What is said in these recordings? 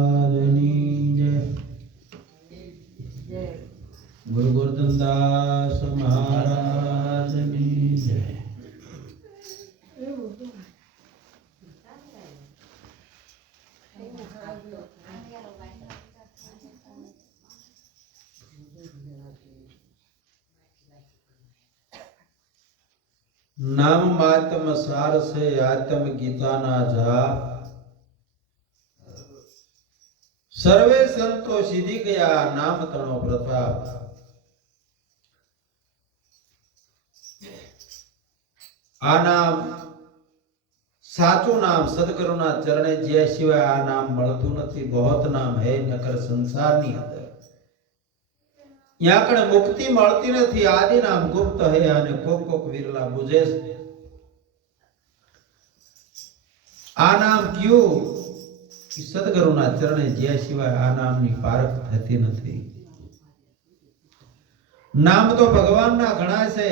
મહારાજની જય ગુરુ ગોરધનદાસ મહારાજની જય નામ માતમ સાર છે આત્મ ગીતાના જાપ સર્વે સંતો સીધી ગયા, નામ તણો પ્રતાપ આ નામ સાચું નામ સદગુરુના ચરણે જે સિવાય આ નામ મળતું નથી. બહોત નામ હે નકર સંસારની અંદર. યા કણે મુક્તિ મળતી નથી. આદિ નામ ગુપ્ત હે અને કોક કોક વિરલા બુજે આ નામ કયું? સદગુરુના ચરણે જ્યાં સિવાય આ નામની પારખ થતી નથી નામ તો ભગવાનના ઘણા છે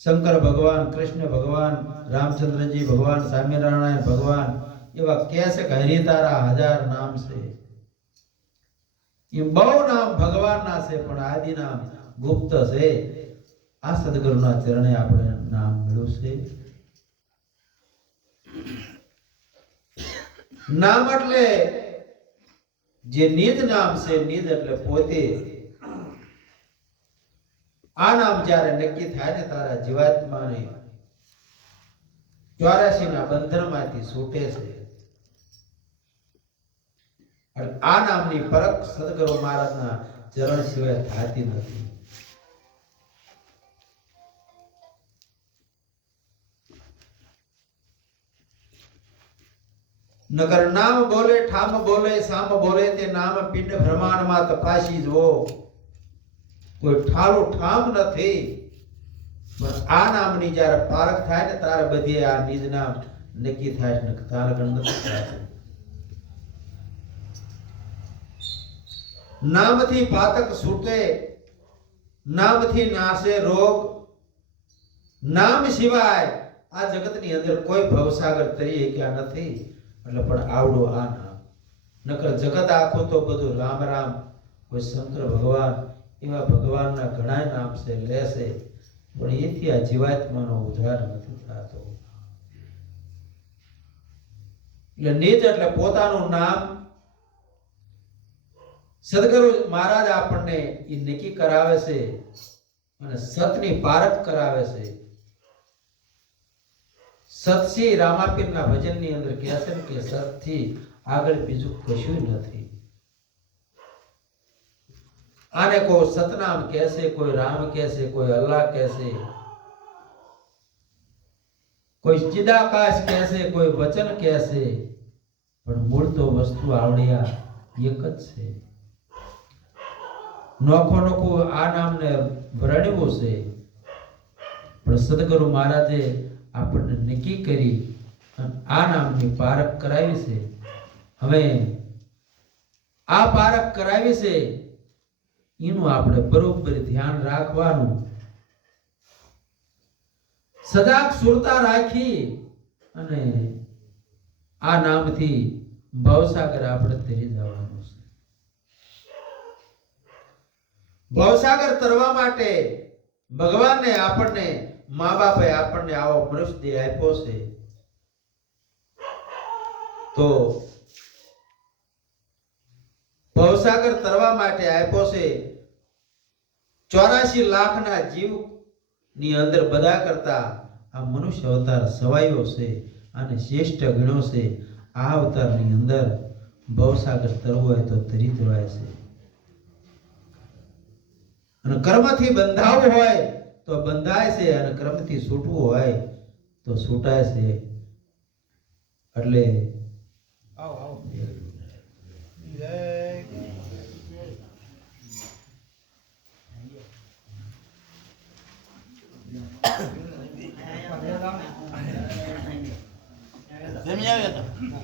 શંકર ભગવાન કૃષ્ણ ભગવાન રામચંદ્રજી ભગવાન સ્વામિનારાયણ ભગવાન એવા કે છે તારા હજાર નામ છે એ બહુ નામ ભગવાનના છે પણ આદિ નામ ગુપ્ત છે આ સદગુરુના ચરણે આપણે નામ મેળવશે નામ એટલે જે નિદ નામ છે, નિદ એટલે પોતે. આ નામ જ્યારે નક્કી થાય ને તારા જીવાત્માને ચોરાસી ના બંધનમાંથી છૂટે છે. અને આ નામની પરખ સદગુરુ મહારાજના ચરણ સિવાય થતી નથી. નગર નામ બોલે, ઠામ બોલે, સામ બોલે, તે નામ પિંડ ભ્રમાણમાં તપાસી જુઓ. કોઈ ઠારું ઠામ નથી. પણ આ નામની જ્યારે પારખ થાય ને તારે બધી આ નિજ નામ નક્કી થાય છે નકર તારે ગણ નથી થતું. નામથી પાતક છૂટે નામથી નાશે રોગ. નામ સિવાય આ જગતની અંદર કોઈ ભવસાગર તરીએ ક્યાં નથી. એટલે પણ આવડો આ નામ. નકર જગત આખું તો બધું રામ રામ, કોઈ શંકર ભગવાન, એવા ભગવાનના ઘણા નામ છે લેશે પણ એથી આ જીવાત્માનો ઉદ્ધાર નથી થતો. એટલે નિજ એટલે પોતાનું નામ સદગુરુ મહારાજ આપણને એ નક્કી કરાવે છે અને સતની પારખ કરાવે છે. સતથી રામાપીરના ભજનની અંદર કહે છે કે સતથી આગળ બીજું કશું નથી. આને કોઈ સતનામ કહેશે, કોઈ રામ કહેશે, કોઈ અલ્લાહ કહેશે, કોઈ ચિદાકાશ કહેશે, કોઈ વચન કહેશે, પણ મૂળ તો વસ્તુ આવડ્યા એક જ છે. નોખો નોખો આ નામને વર્ણવ્યું છે. પણ સદગુરુ મહારાજે આપણને નક્કી કરી આ નામની પારખ કરાવી છે. હવે આ પારખ કરાવી છે, એનું આપણે બરોબર ધ્યાન રાખવાનું. સદા સુરતા રાખી અને આ નામથી ભવસાગર આપણે તરી જવાનું છે. ભવસાગર તરવા માટે ભગવાનને આપણને મા બાપે આપણને આવો મનુષ્ય આપ્યો છે. તો ભવસાગર તરવા માટે આપ્યો છે. ચોરાશી લાખના જીવની અંદર બધા કરતા આ મનુષ્ય અવતાર સવાયો છે અને શ્રેષ્ઠ ગણ્યો છે. આ અવતારની અંદર ભવસાગર તરવો હોય તો તરી જવાય છે. અને કર્મથી બંધાવું હોય તો બંધાય છે અને ક્રમથી છૂટવું હોય તો છૂટાય છે. એટલે આવો આવો. જમી આવ્યા હતા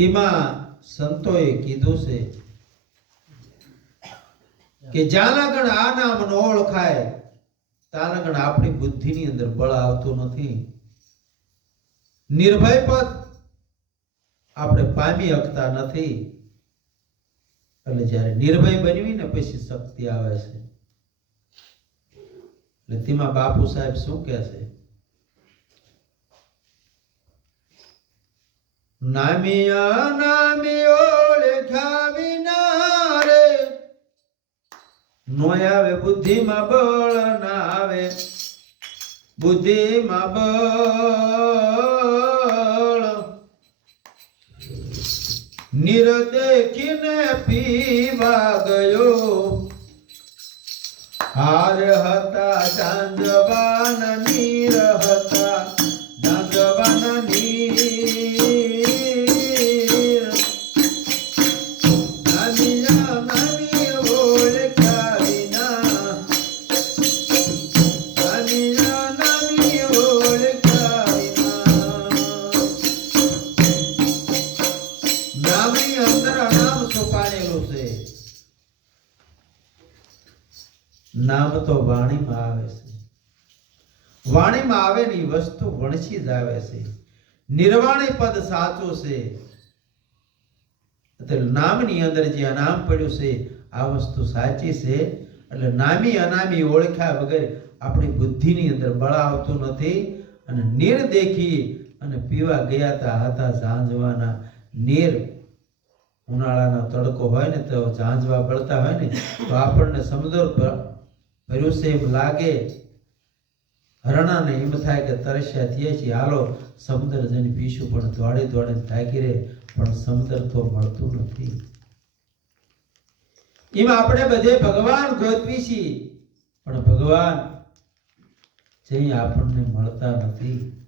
તેમાં સંતોએ કીધું છે કે જ્યાં આ નામ ઓળખાય ત્યાં આપણી બુદ્ધિની અંદર બળ આવતું નથી. નિર્ભય પદ આપણે પામી શકતા નથી. એટલે જ્યારે નિર્ભય બનવી ને પછી શક્તિ આવે છે. એટલે તેમાં બાપુ સાહેબ શું કહે છે? નામિયા નામી ઓળખ્યા વિના રે નો આવે, બુદ્ધિમાં બળ ના આવે. બુદ્ધિમાં બળ. નિર્દેખીને પીવા ગયો. હાર હતા ચાંદવાન નીર હતા નામ તો વાણીમાં આવે છે. વાણીમાં આવેલી વસ્તુ વણસી જ આવે છે. નિર્વાણી પદ સાચું છે. એટલે નામની અંદર જે અનામ પડ્યું છે, આ વસ્તુ સાચી છે. એટલે નામી અનામી ઓળખ્યા વગર આપણી બુદ્ધિની અંદર બળ આવતું નથી અને નીર દેખી અને પીવા ગયા તા હતા ઝાંઝવાના. નીર ઉનાળાનો તડકો હોય ને તો ઝાંઝવા પડતા હોય ને, તો આપણને સમુદ્ર ભર્યું છે એમ લાગે. હરણાને એમ થાય કે તરસ્યા થઈએ છીએ. હાલો, સમુદ્ર જઈને પીશું, પણ દોડે દોડે થાકી રહે, પણ સમુદ્ર તો મળતું નથી. એમાં આપણે બધે ભગવાન ગોતવી છીએ, પણ ભગવાન જઈ આપણને મળતા નથી.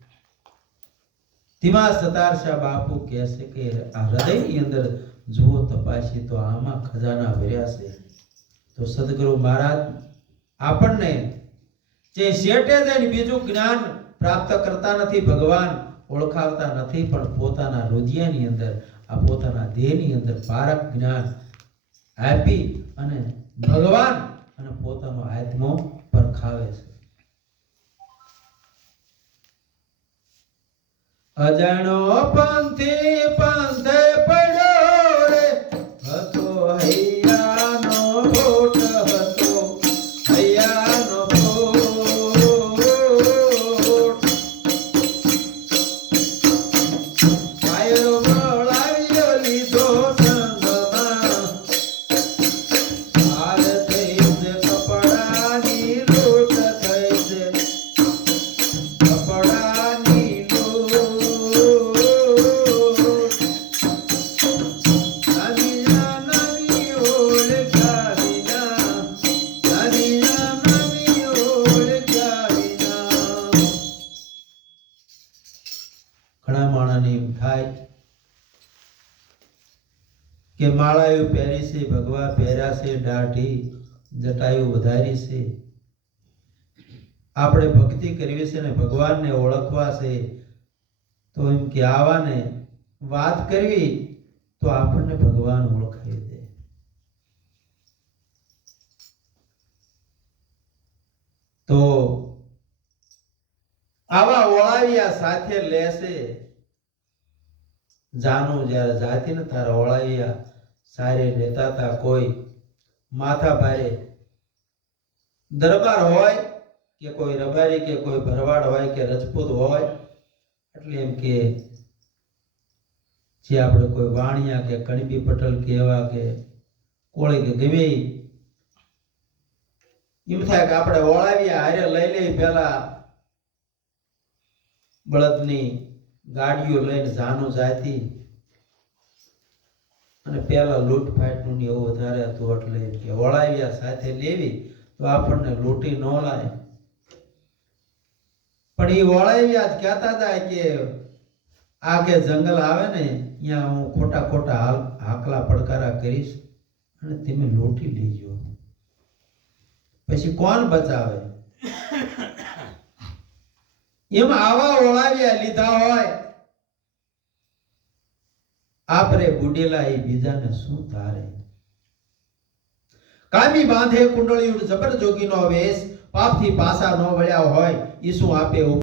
તેમાં સતારશા બાપુ કહે કે, આ હૃદયની અંદર જુઓ તપાસી તો આમાં ખજાના ભર્યા છે. તો સદગુરુ મહારાજ આપણને જે શેઠે જઈને બીજું જ્ઞાન પ્રાપ્ત કરતા નથી, ભગવાન ઓળખાવતા નથી, પણ પોતાના હૃદયની અંદર, આ પોતાના દેહની અંદર પારક જ્ઞાન આપી અને ભગવાન અને પોતાનો આત્મો પરખાવે છે. અજાણો પંથી પંથે કે માળાયું પહેરી છે ભગવા પહેર્યા દાઢી જટાયું વધારી છે. આપણે ભક્તિ કરવી છે ને ભગવાનને ઓળખવા છે, તો એમ કે આવાને વાત કરવી, તો આપણને ભગવાન ઓળખાઈ દે. તો આવા ઓળાવ્યા સાથે લેશે જાનું જ્યારે જાતિ ને તારા ઓળાવિયા સારે રહેતા હતા કોઈ. માથા ભારે. દરબાર હોય કે કોઈ રબારી કે કોઈ ભરવાડ હોય કે રજપૂત હોય, એટલે એમ કે જે આપણે કોઈ વાણિયા કે કણબી પટેલ કે એવા કે કોળી કે ગમે એમ થાય કે આપણે ઓળાવીએ, હારે લઈ લઈ પેલા બળદની ગાડીઓ લઈને જાનું જાતી. અને પેલા લૂંટફાટનું ને એવું વધારે હતું, એટલે કે ઓળાવ્યા સાથે લેવી તો આપણને લૂંટી ન લાય. પણ એ વળાવ્યા જ કહેતા હતા કે આ કે જંગલ આવે ને ત્યાં હું ખોટા ખોટા હાલ, હાકલા પડકારા કરીશ અને તમે લૂંટી લેજો. પછી કોણ બચાવે? એમ આવા ઓળાવ્યા લીધા હોય. આપરે બુડેલા એ બીજાને શું તારે કામી બાંધે કુંડળી જબર જોગીનો વેશ પાપથી પાસા ન વળ્યા હોય ઈસુ આપે